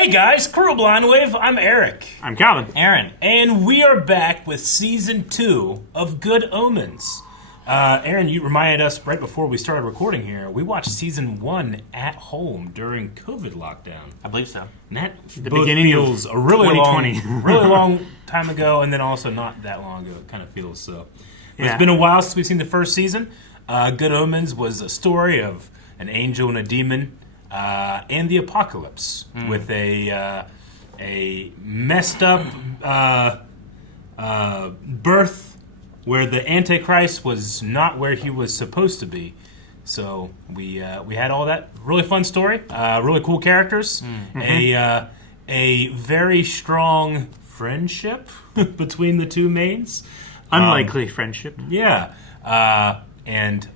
Hey guys, Crew Blind Wave, I'm Eric. I'm Calvin. Aaron. And we are back with Season 2 of Good Omens. Aaron, you reminded us right before we started recording here, we watched Season 1 at home during COVID lockdown. I believe so. And that The beginning feels of a really 2020. really long time ago, and then also not that long ago, it kind of feels so. Yeah. It's been a while since we've seen the first season. Good Omens was a story of an angel and a demon and the apocalypse with a messed up birth where the Antichrist was not where he was supposed to be. So we had all that really fun story, really cool characters, a very strong friendship between the two mains. Unlikely friendship. Yeah, and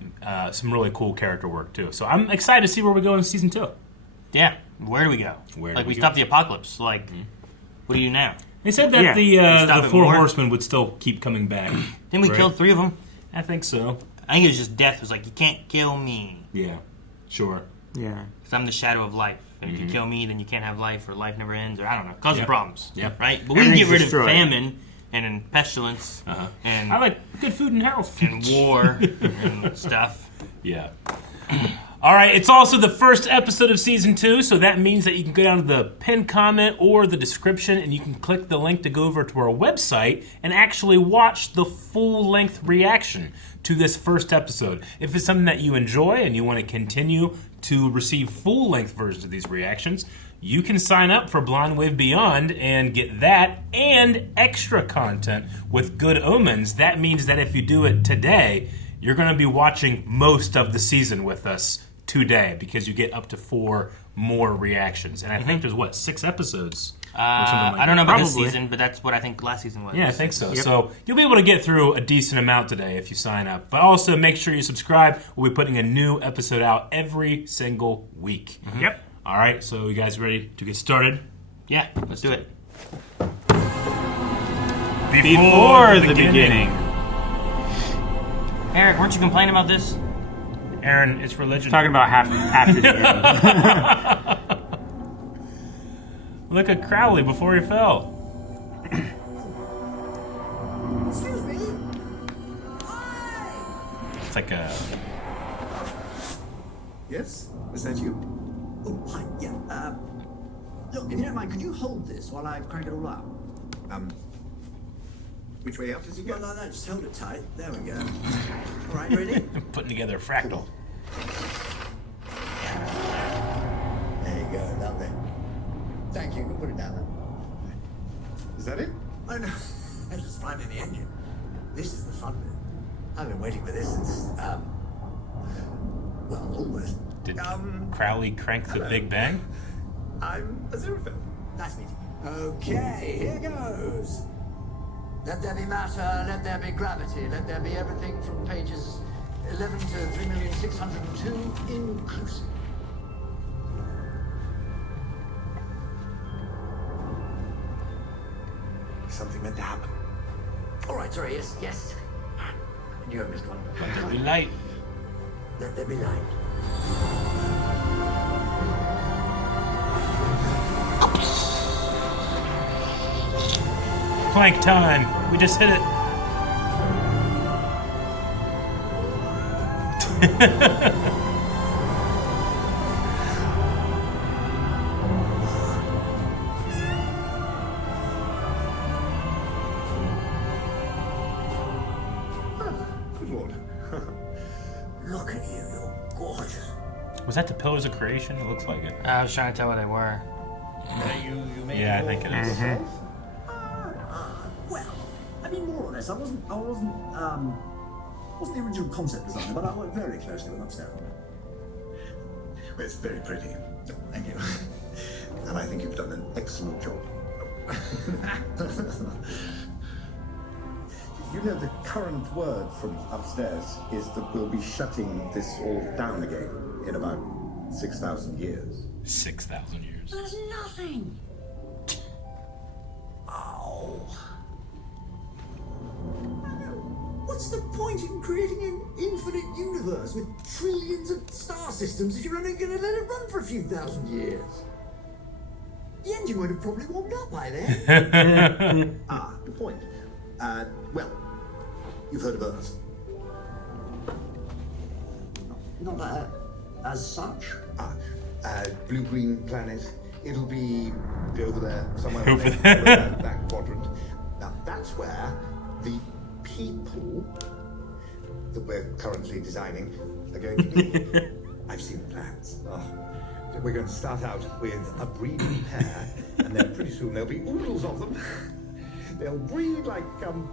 some really cool character work too. So I'm excited to see where we go in Season 2. Yeah. Where do we go? We stopped the apocalypse. What do you now? They said that Stop the it Four more? Horsemen would still keep coming back. Then we right? killed 3 of them. I think so. I think it was just death. It was like, you can't kill me. Yeah, sure. Yeah. Because I'm the shadow of life. And if you kill me, then you can't have life, or life never ends, or I don't know. Causes Yep. problems. Yep. Right? But we can get Everything's rid destroyed. of famine and pestilence and, I like good food and health. and war and stuff. Yeah. All right, it's also the first episode of Season 2, so that means that you can go down to the pinned comment or the description, and you can click the link to go over to our website and actually watch the full-length reaction to this first episode. If it's something that you enjoy and you want to continue to receive full-length versions of these reactions, you can sign up for Blind Wave Beyond and get that and extra content with Good Omens. That means that if you do it today, you're going to be watching most of the season with us today because you get up to 4 more reactions. And I think there's, 6 episodes? Or something like I don't know about this Probably. season, but that's what I think last season was. Yeah, I think so. Yep. So you'll be able to get through a decent amount today if you sign up. But also make sure you subscribe. We'll be putting a new episode out every single week. Yep. All right, so you guys ready to get started? Yeah, let's do it. Before the beginning. Eric, weren't you complaining about this? Aaron, it's religion. Talking about after the end. Look at Crowley before he fell. Excuse me. It's like a... Yes? Is that you? Oh, hi. Yeah. Look, if you don't mind, could you hold this while I crank it all up? Which way up does it go? Well, no, just hold it tight. There we go. All right, ready? putting together a fractal. There you go. Lovely. Thank you. Go put it down there. Is that it? Oh, no. That's just finding the engine. This is the fun bit. I've been waiting for this since, well, almost. Did Crowley crank the Big Bang? I'm a Zerofil. Nice meeting you. Okay, here goes. Let there be matter, let there be gravity, let there be everything from pages 11 to 3,602 inclusive. Something meant to happen. All right, sorry, yes. I knew I missed one. Let there be light. Let there be light. Plank time. We just hit it. Good lord. Look at you, you're gorgeous. Was that the Pillars of Creation? It looks like it. I was trying to tell what they were. You made Yeah, I it think it all is. yourself? Well, I mean, more or less. I wasn't the original concept designer, but I worked very closely with upstairs on it. Well, it's very pretty. Thank you. And I think you've done an excellent job. You know, the current word from upstairs is that we'll be shutting this all down again in about 6,000 years. 6,000 years. There's nothing. Oh. What's the point in creating an infinite universe with trillions of star systems if you're only going to let it run for a few thousand years? The engine would have probably warmed up by then. Good point. Well, you've heard of Earth. Not as such. Blue-green planet. It'll be over there, somewhere Over there. That quadrant. Now, that's where the people that we're currently designing are going to be. I've seen the plans. We're going to start out with a breeding pair, and then pretty soon there'll be oodles of them. They'll breed like, they'll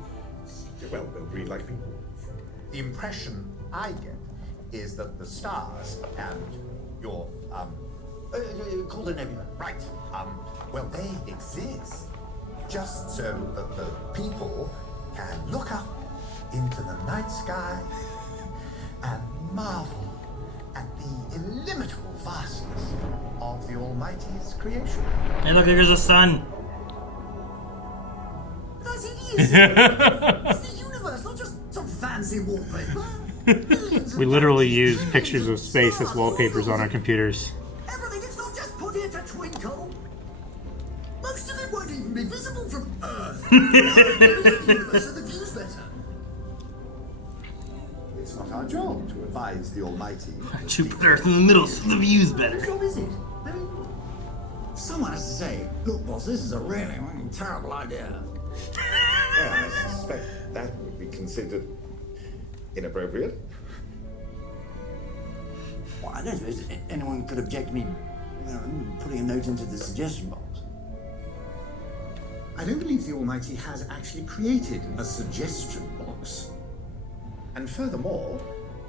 breed like people. The impression I get is that the stars and your, Called a nebula. right, well, they exist just so that the people can look up into the night sky and marvel at the illimitable vastness of the Almighty's creation. Hey, look, there's a sun. That's it is. It's the universe, not just some fancy wallpaper. We literally use pictures of space as wallpapers on our computers. Everything, it's not just put here to twinkle. Most of it won't even be visible from Earth. The universe, so the view's better. It's not our job to advise the Almighty. You put Earth in the middle so the view's better. Whose job is it? I mean, someone has to say, look, boss, this is a really terrible idea. Well, I suspect that would be considered inappropriate. Well, I don't suppose anyone could object to me putting a note into the suggestion box. I don't believe the Almighty has actually created a suggestion box. And furthermore,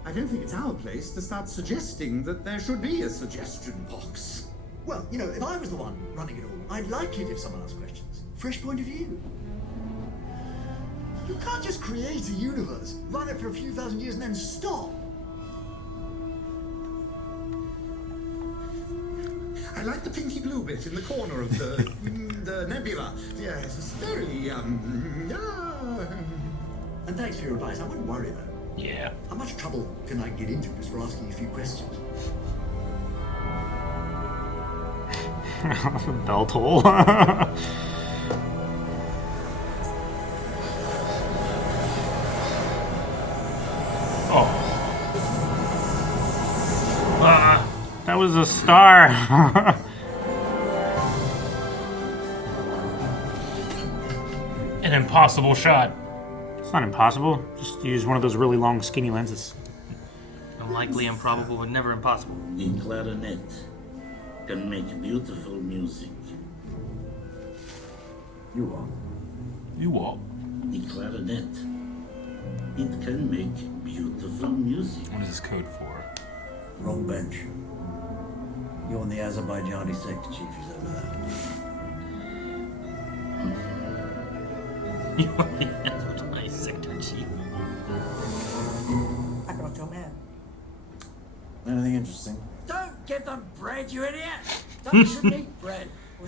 I don't think it's our place to start suggesting that there should be a suggestion box. Well, if I was the one running it all, I'd like it if someone asked questions. Fresh point of view. You can't just create a universe, run it for a few thousand years, and then stop. I like the pinky blue bit in the corner of the nebula. Yes, it's very, And thanks for your advice. I wouldn't worry, though. Yeah. How much trouble can I get into just for asking a few questions? Bell toll. Oh. That was a star. An impossible shot. It's not impossible. Just use one of those really long, skinny lenses. Unlikely, improbable, but never impossible. The clarinet can make beautiful music. You are. You all. The clarinet, it can make beautiful music. What is this code for? Wrong bench. You and the Azerbaijani sector chief is over there. You are the Azerbaijani sector chief. I brought your man. Anything interesting? Don't give them bread, you idiot! Don't shouldn't eat bread. We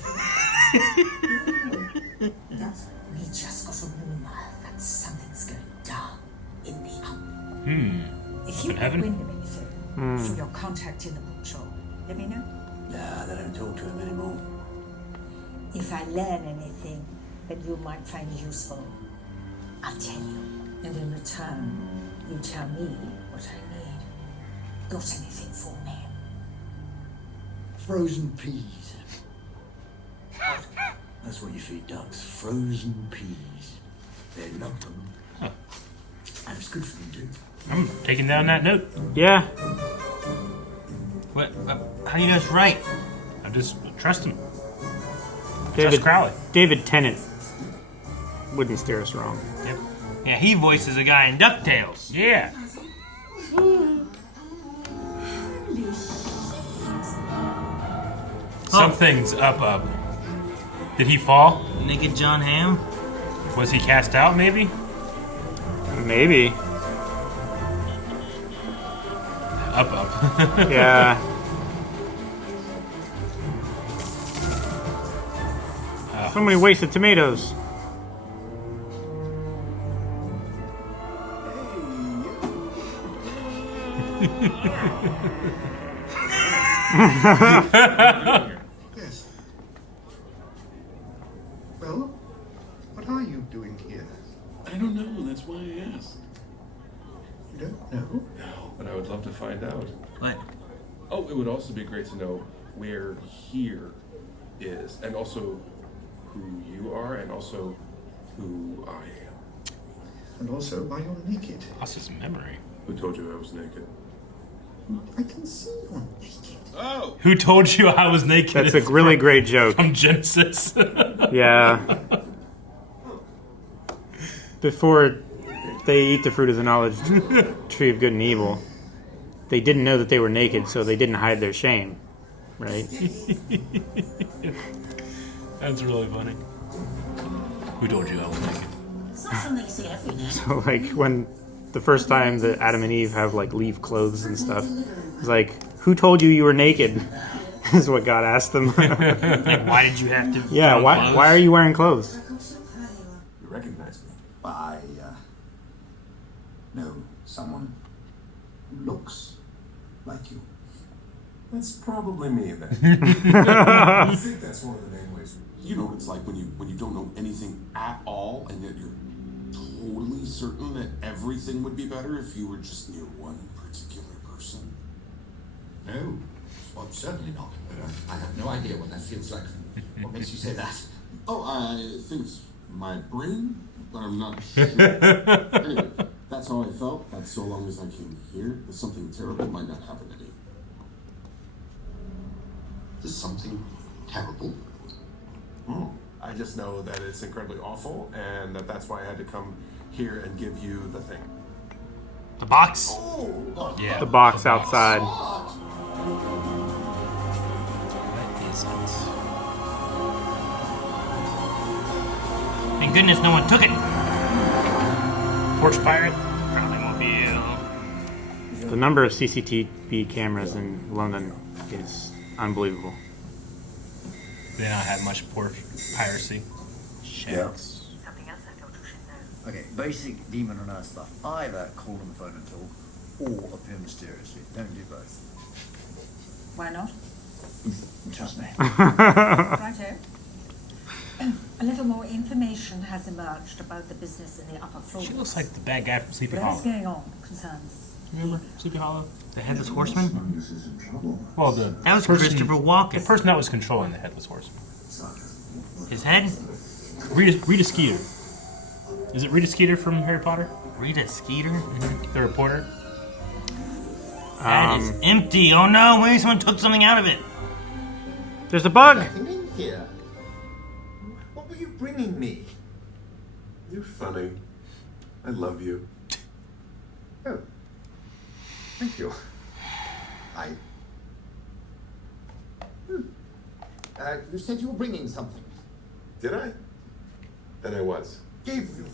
just got a rumor that something's going down in the up. If you in heaven? win them anything through your contact in the patrol, let me know. Nah, they don't talk to him anymore. If I learn anything that you might find useful, I'll tell you. And in return, you tell me what I need. Got anything for me? Frozen peas. That's what you feed ducks. Frozen peas. They love them. And it's good for them too. I'm taking down that note. Yeah. What? How do you guys write? I just trust him. David Crowley. David Tennant wouldn't steer us wrong. Yep. Yeah, he voices a guy in DuckTales. Yeah. Something's up. Did he fall? Naked John Hamm? Was he cast out, maybe? Maybe. Up. Yeah. So many wasted tomatoes. Yes. Well, what are you doing here? I don't know, that's why I asked. You don't know? No, but I would love to find out. What? Oh, it would also be great to know where here is, and also who you are, and also who I am. And also why you're naked. Lost his memory. Who told you I was naked? I can see you're naked. Oh! Who told you I was naked? That's a really great joke. From Genesis. Yeah. Before they eat the fruit of the knowledge tree of good and evil, they didn't know that they were naked, so they didn't hide their shame, right? That's really funny. Who told you I was naked? It's not something you see every day. So like when the first time that Adam and Eve have like leaf clothes and stuff, it's like, who told you were naked? Is what God asked them. Like, why did you have to? Yeah, put on why clothes? are you wearing clothes? You recognize me. I know someone who looks like you. That's probably me then. I think that's one of the main ways. You know what it's like when you don't know anything at all, and yet you're totally certain that everything would be better if you were just near one particular person. No, well, certainly not. I have no idea what that feels like. What makes you say that? Oh, I think it's my brain, but I'm not sure. Anyway, that's how I felt. That's so long as I came here. That something terrible might not happen to me. There's something terrible. I just know that it's incredibly awful, and that's why I had to come here and give you the thing. The box? Oh! Yeah. The box outside. What is it? Thank goodness no one took it. Porch pirate? Probably mobile. The number of CCTV cameras in London is unbelievable. They don't have much porch piracy. Shanks. Something else I thought you should know. Okay, basic demon on earth stuff. Either call on the phone and talk, or appear mysteriously. Don't do both. Why not? Trust me. Righto. A little more information has emerged about the business in the upper floors. She looks like the bad guy from Sleepy Whatever's Hollow. going on concerns. Remember Sleepy Hollow? The Headless Horseman? Well, That was Christopher the Walken. person that was controlling the Headless Horseman. His head? Rita Skeeter. Is it Rita Skeeter from Harry Potter? Rita Skeeter? The reporter? That is empty. Oh no, maybe someone took something out of it. There's a bug! Nothing in here. What were you bringing me? You're funny. I love you. Oh. Thank you. You said you were bringing something. Did I? Then I was. Gabriel,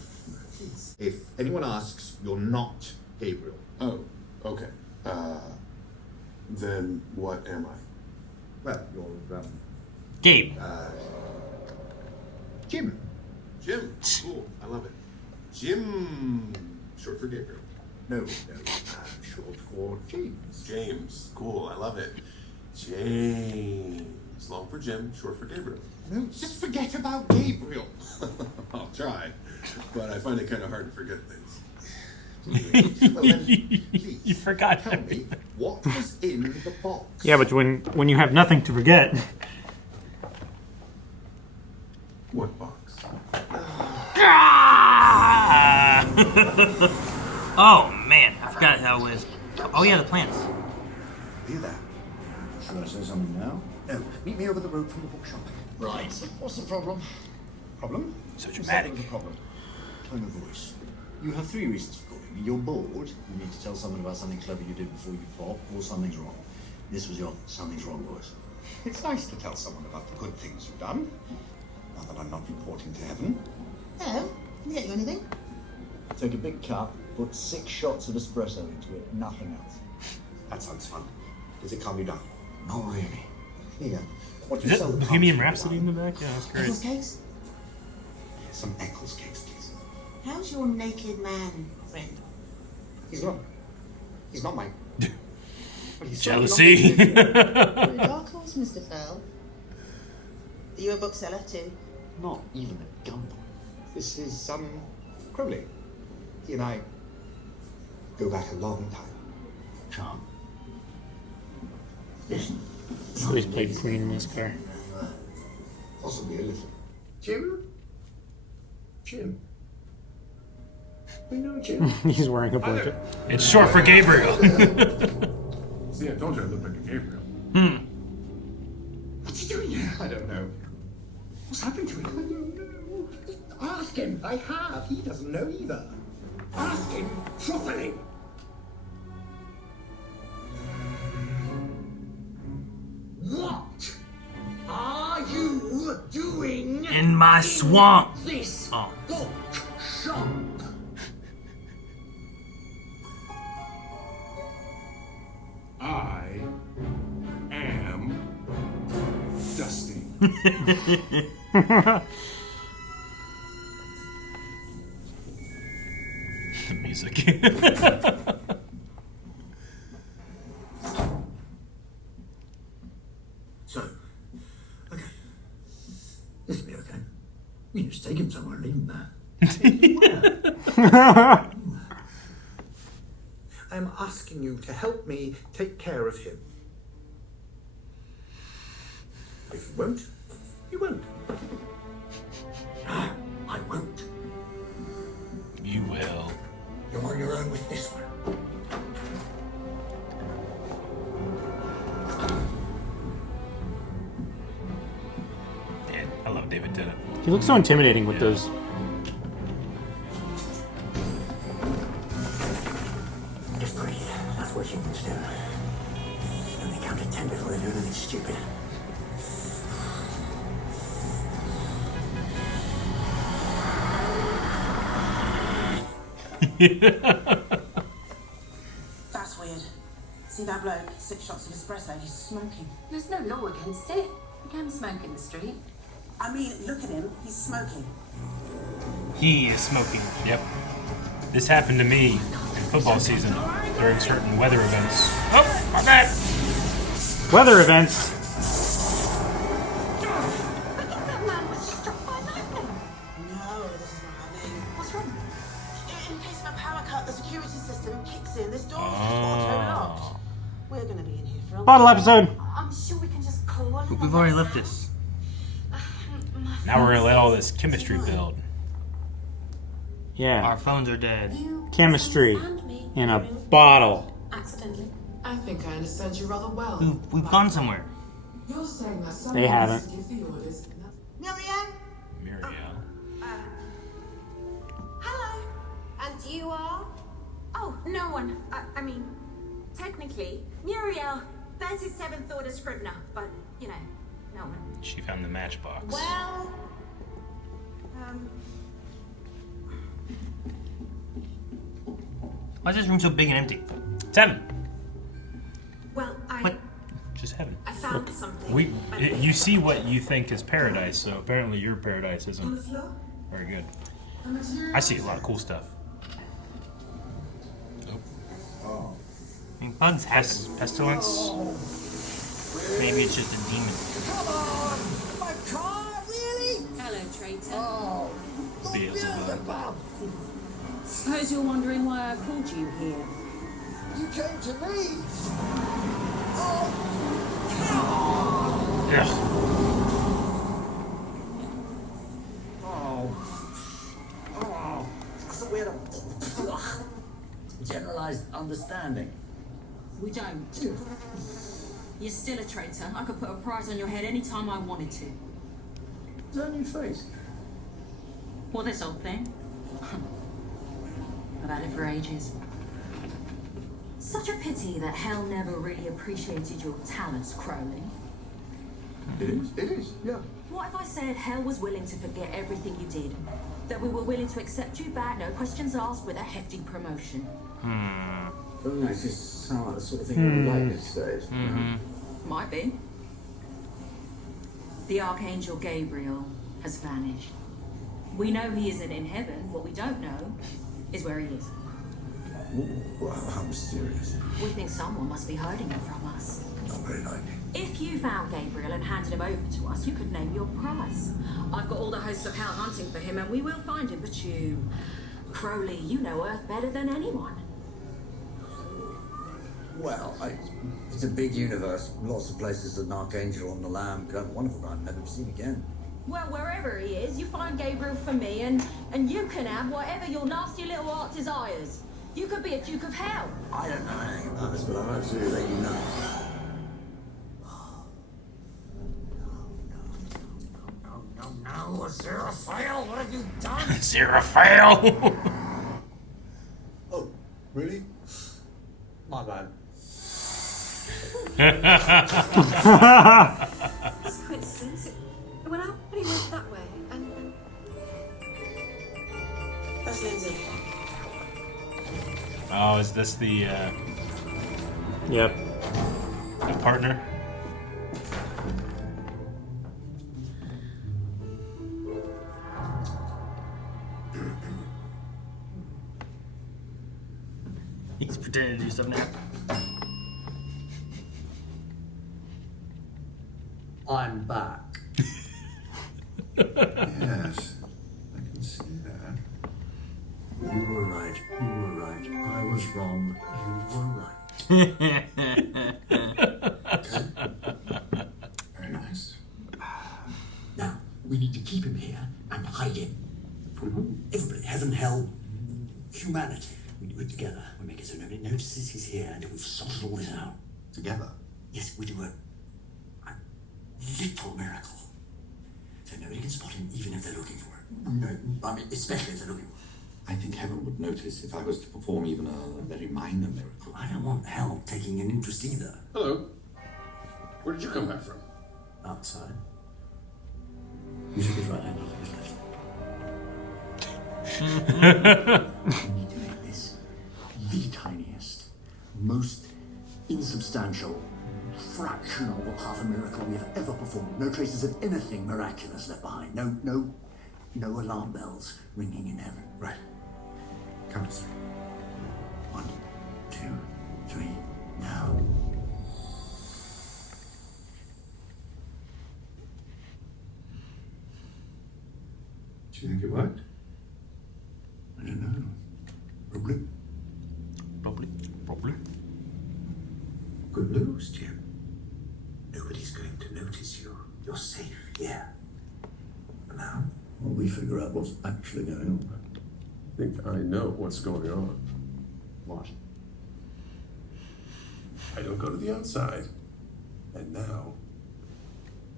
please. If anyone asks, you're not Gabriel. Oh, okay. Then what am I? Well, you're, Gabe. Jim. Jim. Cool. I love it. Jim. Short for Gabriel. No, short for James. James. Cool. I love it. James. Long for Jim. Short for Gabriel. No, just forget about Gabriel. I'll try. But I find it kind of hard to forget things. Well, then, please, You forgot tell me what was in the box. Yeah, but when you have nothing to forget. What box? Oh man, I forgot how it was. Oh yeah, the plants. Hear that? Should I say something now? No, meet me over the road from the bookshop. Right. What's the problem? Problem? So dramatic. What's the problem? Tone of voice. You have 3 reasons for calling me. You're bored. You need to tell someone about something clever you did before you pop, or something's wrong. This was your something's wrong voice. It's nice to tell someone about the good things you've done. Now that I'm not reporting to heaven. Hello, can I get you anything? Take a big cup, put 6 shots of espresso into it, nothing else. That sounds fun. Does it calm you down? Not really. Here, what do you Is sell? it that Bohemian calms you Rhapsody in down? the back? Yeah, that's great. Eccles cakes? Some Eccles cakes, please. How's your naked man friend? He's not mine. But he's Jealousy. You're a dark horse, Mr. Fell. Are you a bookseller too? Not even a gunpoint. This is Crowley. He and I go back a long time. Tom. Listen. So he's played Queen in this car. Possibly a little. Jim. We know Jim. He's wearing a blanket. It's short for Gabriel. See, I told you I look like a Gabriel. What's he doing here? I don't know. What's happened to him? I don't know. Ask him. I have. He doesn't know either. Ask him properly. What are you doing In my swamp. this Oh. bookshop? I am Dusty. The music. So, okay. This will be okay. We can just take him somewhere and leave him there. I'm asking you to help me take care of him. If you won't, you won't. I won't. You will. You're on your own with this one. Man, I love David Tennant. He looks so intimidating with those. Just breathe. That's what humans do. And they count to 10 before they do anything stupid. That's weird. See that bloke? 6 shots of espresso. He's smoking. There's no law against it. You can smoke in the street. I mean, look at him. He's smoking. He is smoking. Yep. This happened to me in football season during certain weather events. Oh, my bad. Weather events. That man was struck by lightning. No, this is not happening. What's wrong? In case of a power cut, the security system kicks in. This door is just auto-locked. We're going to be in here for a Bottle while. episode. I'm sure we can just call him. We've already left this. Now we're gonna let all this chemistry build. Yeah. Our phones are dead. Chemistry in a bottle. Accidentally. I think I understand you rather well. We've gone somewhere. You're saying that someone They haven't. has to give the orders. Miriam? Muriel. Hello. And you are? Oh, no one. I mean, technically, Muriel, 37th Order Scrivener, but, you know, no one. She found the matchbox. Well, Why is this room so big and empty? 7. well, What? Just heaven. I found something. You see what you think is paradise, so apparently your paradise On the isn't floor? very good. The material? I see a lot of cool stuff. I mean, bugs happen. Pestilence. Maybe it's just a demon. Come on! My car, really? Hello, traitor. Oh, not Beelzebub. Suppose you're wondering why I called you here. You came to me. Ugh. I thought we had a generalized understanding. We don't. You're still a traitor. I could put a price on your head any time I wanted to. Is that on your face? What, this old thing? I've had it for ages. Such a pity that hell never really appreciated your talents, Crowley. It is, yeah. What if I said hell was willing to forget everything you did? That we were willing to accept you back, no questions asked, with a hefty promotion? Very nice. This sounds like the sort of thing we would like these days. Might be. The Archangel Gabriel has vanished. We know he isn't in heaven. What we don't know is where he is. Wow, how mysterious. We think someone must be hiding it from us. Not very likely. If you found Gabriel and handed him over to us, you could name your price. I've got all the hosts of hell hunting for him, and we will find him. But you, Crowley, you know Earth better than anyone. Well, it's a big universe. Lots of places that an archangel on the lamb could have one of them I've never seen again. Well, wherever he is, you find Gabriel for me, and you can have whatever your nasty little heart desires. You could be a Duke of Hell. I don't know anything about this, but I'm absolutely let you know. No, Aziraphale, what have you done? Aziraphale! Oh, really? My bad. It's a coincidence. It went out when he went that way, and... That's Lindsay. Oh, is this the Yep. the partner? He's pretending to do something now. I'm back. Yes, I can see that. You were right. You were right. I was wrong. You were right. Very nice. Now, we need to keep him here and hide him. From who? Everybody. Heaven, hell, humanity. We do it together. We make it so nobody notices he's here until we've sorted all this out. Together? Yes, we do a little miracle. So nobody can spot him even if they're looking for him. No, I mean, especially if they're looking for him. I think heaven would notice if I was to perform even a very minor miracle. I don't want hell taking an interest either. Hello. Where did you come back from? Outside. You took his right hand off his left. We need to make this the tiniest, most insubstantial fraction of half a miracle we have ever performed. No traces of anything miraculous left behind. No alarm bells ringing in heaven. Right. Count to 3. 1, 2, 3, now. Do you think it worked? I don't know. Probably. Good news, Jim. Nobody's going to notice you. You're safe here. For now, while we figure out what's actually going on. I think I know what's going on. What? I don't go to the outside. And now,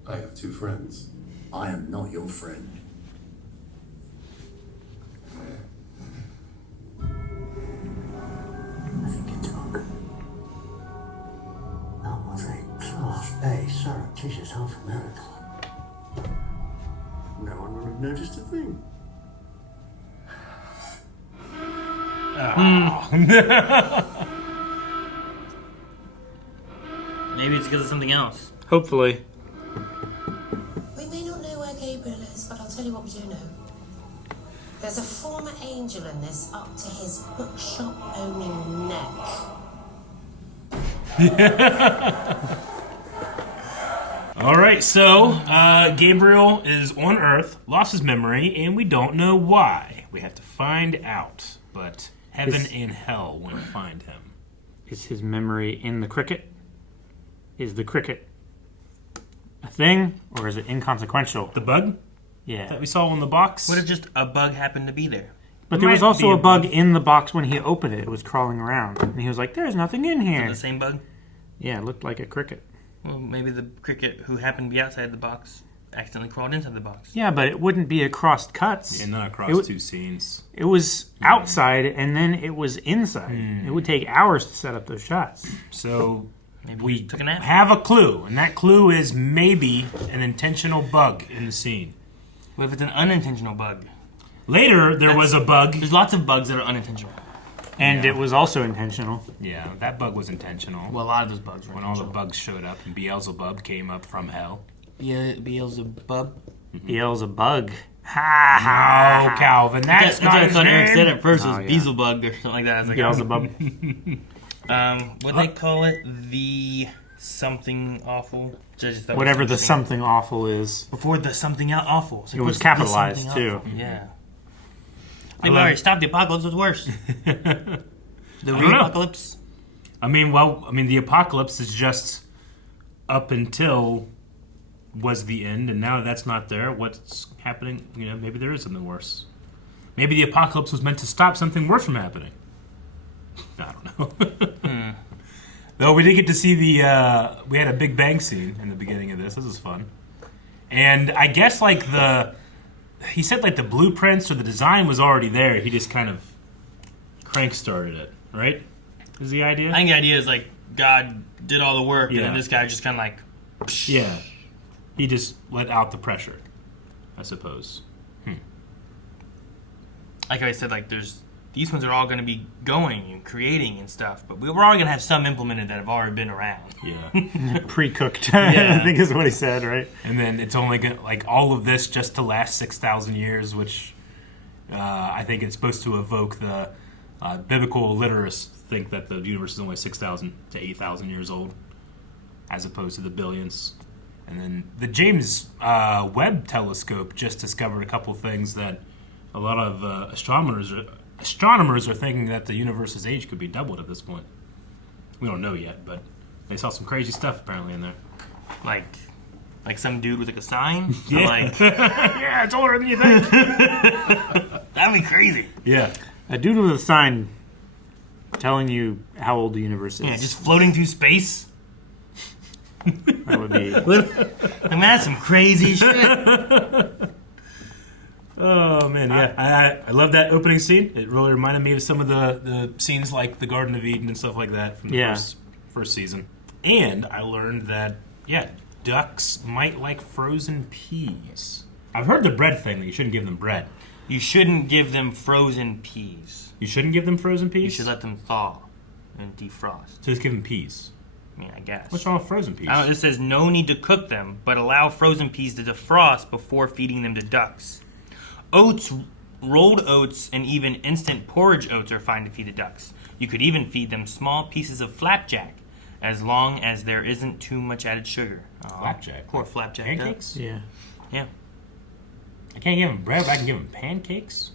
I have 2 friends. I am not your friend. I think you're drunk. That was a Class A surreptitious half miracle. No one would have noticed a thing. Maybe it's because of something else. Hopefully. We may not know where Gabriel is, but I'll tell you what we do know. There's a former angel in this up to his bookshop-owning neck. All right, so Gabriel is on Earth, lost his memory, and we don't know why. We have to find out, but heaven and hell want to find him. Is his memory in the cricket? Is the cricket a thing, or is it inconsequential? The bug? Yeah. That we saw in the box? What if just a bug happened to be there? But there was also a bug in the box when he opened it. It was crawling around. And he was like, there's nothing in here. Is it the same bug? Yeah, it looked like a cricket. Well, maybe the cricket who happened to be outside the box accidentally crawled inside the box. Yeah, but it wouldn't be across cuts. Yeah, not across 2 scenes. It was outside, and then it was inside. It would take hours to set up those shots. So maybe we took a nap. have a clue, and that clue is maybe an intentional bug in the scene. What if it's an unintentional bug? Later, there was a bug. There's lots of bugs that are unintentional. And it was also intentional. Yeah, that bug was intentional. Well, a lot of those bugs were when all the bugs showed up and Beelzebub came up from hell. Beelzebub? Beelzebub. Ha ha. No, Calvin, that's not his I thought Eric name. said it first. It was Beelzebub or something like that. I was like, Beelzebub. what they call it? The something awful. Whatever the something awful is. Before the something awful. It was capitalized, too. Yeah. Maybe already stop the apocalypse was worse. The re-apocalypse? I mean, the apocalypse is just up until was the end, and now that's not there. What's happening? Maybe there is something worse. Maybe the apocalypse was meant to stop something worse from happening. I don't know. Though we did get to see we had a Big Bang scene in the beginning of this. This was fun. And I guess he said the blueprints or the design was already there. He just kind of crank started it, right? Is the idea? I think the idea is God did all the work, and then this guy just kind of psh. Yeah. He just let out the pressure, I suppose. Like I said, these ones are all going to be going and creating and stuff, but we're all going to have some implemented that have already been around. Yeah. Pre-cooked, I think is what he said, right? And then it's only going to, all of this just to last 6,000 years, which I think it's supposed to evoke the biblical literalists think that the universe is only 6,000 to 8,000 years old, as opposed to the billions. And then the James Webb telescope just discovered a couple things that a lot of astronomers are thinking that the universe's age could be doubled at this point. We don't know yet, but they saw some crazy stuff apparently in there. Like some dude with a sign? Yeah. Yeah, it's older than you think. That'd be crazy. Yeah. A dude with a sign telling you how old the universe is. Yeah, just floating through space. That would be... that's some crazy shit. Oh, man, yeah. I love that opening scene. It really reminded me of some of the scenes like the Garden of Eden and stuff like that from the first season. And I learned that, ducks might like frozen peas. I've heard the bread thing that you shouldn't give them bread. You shouldn't give them frozen peas. You shouldn't give them frozen peas? You should let them thaw and defrost. So just give them peas? I guess. What's wrong with frozen peas? It says no need to cook them, but allow frozen peas to defrost before feeding them to ducks. Oats, rolled oats, and even instant porridge oats are fine to feed the ducks. You could even feed them small pieces of flapjack, as long as there isn't too much added sugar. Flapjack? Poor flapjack pancakes? ducks. Yeah. I can't give them bread, but I can give them pancakes?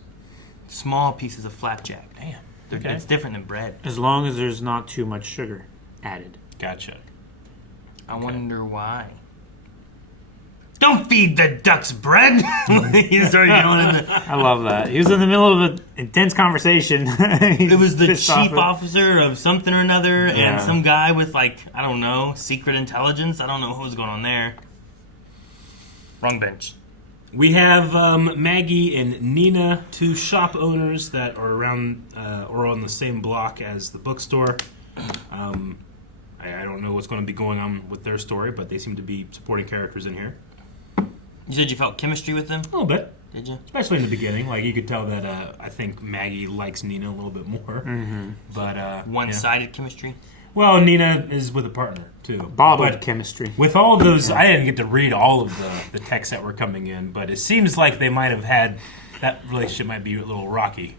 Small pieces of flapjack. Damn. Okay. It's different than bread. As long as there's not too much sugar added. Gotcha. I wonder why. Don't feed the ducks bread! He started yelling at the... I love that. He was in the middle of an intense conversation. It was the chief officer of something or another, and some guy with, I don't know, secret intelligence. I don't know what was going on there. Wrong bench. We have Maggie and Nina, two shop owners that are around or on the same block as the bookstore. I don't know what's going to be going on with their story, but they seem to be supporting characters in here. You said you felt chemistry with them? A little bit. Did you? Especially in the beginning. You could tell that I think Maggie likes Nina a little bit more. Mm-hmm. But one-sided chemistry? Well, Nina is with a partner, too. Bottled chemistry. With all of those, I didn't get to read all of the texts that were coming in, but it seems like they might have had, that relationship might be a little rocky.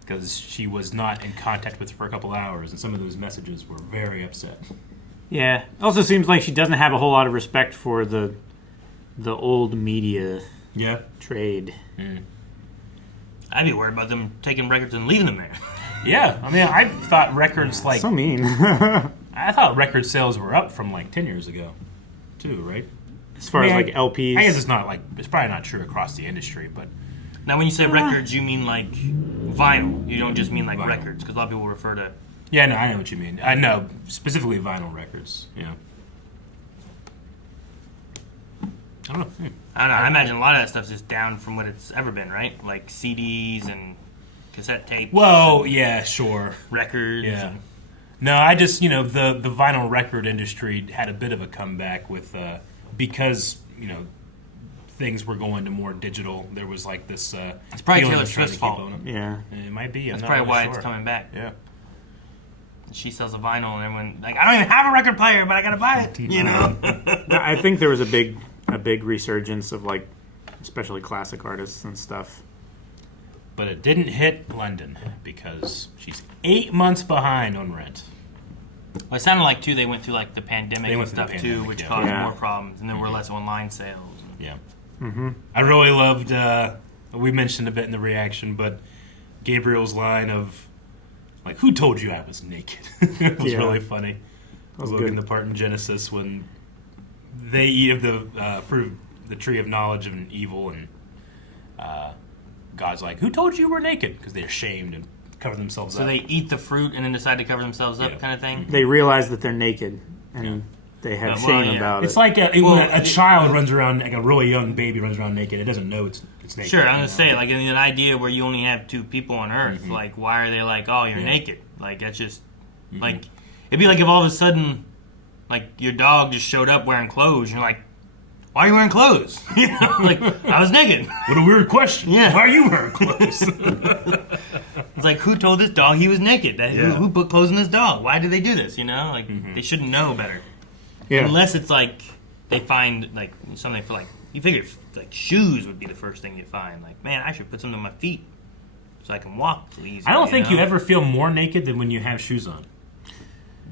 Because she was not in contact with her for a couple hours, and some of those messages were very upset. Yeah. It also seems like she doesn't have a whole lot of respect for the old media trade. Mm. I'd be worried about them taking records and leaving them there. Yeah, I mean, I thought records so mean. I thought record sales were up from 10 years ago, too, right? As far as LPs, I guess it's not it's probably not true across the industry, but now when you say records, you mean vinyl. You don't just mean vinyl. Records, because a lot of people refer to. Yeah, no, I know what you mean. I know specifically vinyl records. Yeah. I don't know. I imagine a lot of that stuff's just down from what it's ever been, right? Like CDs and cassette tapes. Well, yeah, sure. Records. Yeah. No, I just, the vinyl record industry had a bit of a comeback with, because, things were going to more digigital. There was this. It's probably Taylor Swift's fault. Yeah. It might be. That's probably why it's coming back. Yeah. She sells a vinyl and everyone, I don't even have a record player, but I gotta buy it, I think there was a big resurgence of especially classic artists and stuff. But it didn't hit London because she's 8 months behind on rent. Well, it sounded like too they went through like the pandemic They and went through the stuff too, pandemic, which yeah. caused Yeah. more problems, and there were less online sales. Yeah. Mm-hmm. I really loved, we mentioned a bit in the reaction, but Gabriel's line of, like, who told you I was naked? It was Yeah. really funny. I was That was looking good. the part in Genesis when they eat of the fruit, the tree of knowledge of evil, and God's like, who told you we're naked? Because they're ashamed and cover themselves So up. they eat the fruit and then decide to cover themselves up, kind of thing. They realize that they're naked, and they have shame about It's it. like when a child runs around, like a really young baby runs around naked. It doesn't know it's naked. Sure, I'm you gonna know? say like in an idea where you only have 2 people on Earth. Like, why are they like, oh, you're Yeah. naked? Like that's just like it'd be like if all of a sudden, like your dog just showed up wearing clothes. And you're like, why are you wearing clothes? You know, like I was naked. What a weird question. Yeah. Why are you wearing clothes? It's like, who told this dog he was naked? Yeah. Who put clothes on this dog? Why did they do this? You know, like they shouldn't know better. Yeah. Unless it's like they find like something for like you figure like shoes would be the first thing you find. Like, man, I should put something on my feet so I can walk easier. I don't think know? you ever feel more naked than when you have shoes on.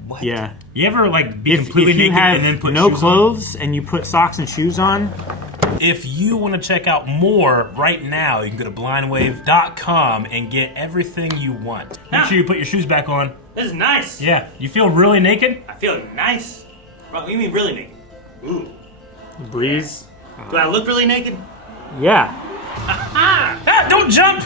What? Yeah. You ever like be If completely you naked have and then put no shoes clothes and you put socks and shoes on, on? If you want to check out more right now, you can go to blindwave.com and get everything you want. Make sure you put your shoes back on. This is nice. Yeah. You feel really naked? I feel nice. What do you mean really naked? Ooh. breeze. Do I look really naked? Yeah. Ah, don't jump!